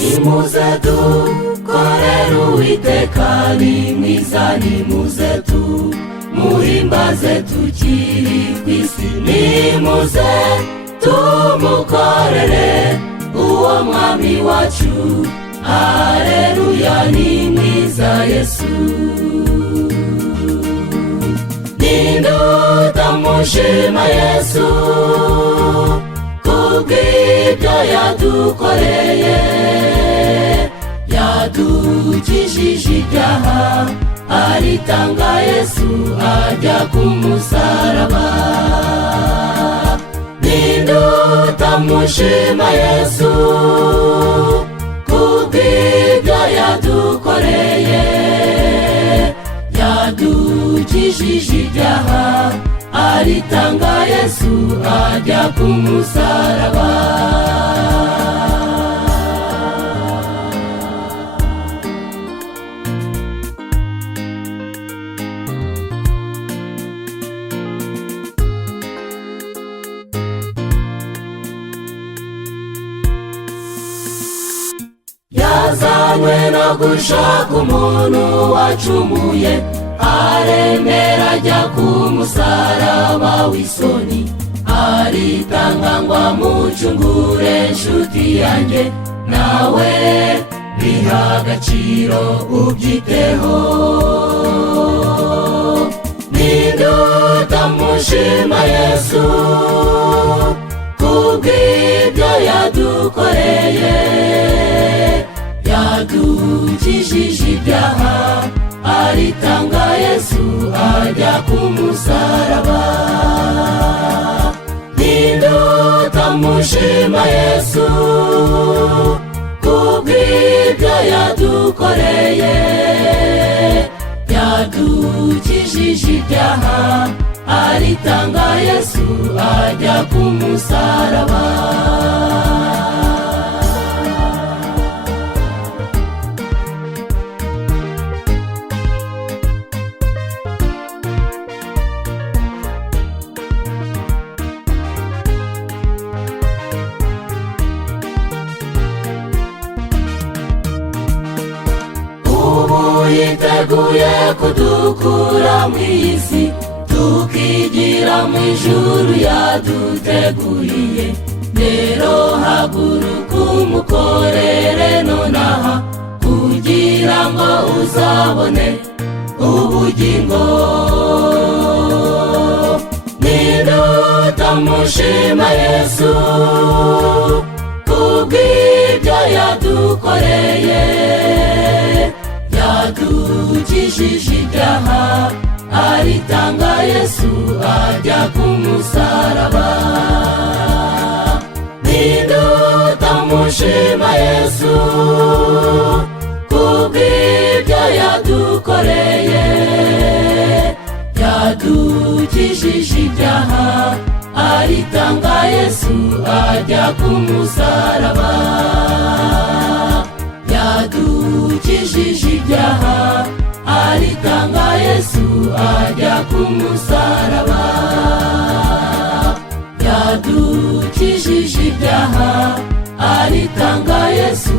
nimuze dukorere Uwiteka ni mwiza, nimuze tumuhimbaze tukiri ku isi, nimuze tumukorere uwo mwami wacu. Haleluya, ni mwiza Yesu. Ninde utamushima Yesu kubw'ibyo yadukoreye? Yadukijije ibyaha, aritanga Yesu ajya ku musaraba. Ninde utamushima Yesu kubw'ibyo yadukoreye? Yadukijije ibyaha, aritanga Yesu ajya ku musaraba. Yazanywe no gushaka umuntu wacumuye, aremera ajya ku musaraba w'isoni, aritanga ngo amucungure. Nshuti yanjye nawe biha agaciro ubyiteho. Ninde utamushima Yesu kubw'ibyo yadukoreye? Yadukijije ibyaha, aritanga Yesu ajya ku musaraba. Ninde utamushima Yesu kubw'ibyo yadukoreye? Yadukijije ibyaha, aritanga Yesu ajya ku musaraba. Yiteguye kudukura mu isi tukigira mu ijuru yaduteguriye. Rero haguruka umukorere nonaha kugira ngo uzabone ubugingo. Ninde utamushima Yesu kubw'ibyo yadukoreye? Yadukijije ibyaha, aritanga Yesu ajya ku musaraba. Ninde utamushima Yesu kubw'ibyo yadukoreye? Yadukijije ibyaha, aritanga Yesu ajya ku musaraba. Yadukijije ibyaha, aritanga Yesu ajya ku musaraba. Yadukijije ibyaha, aritanga Yesu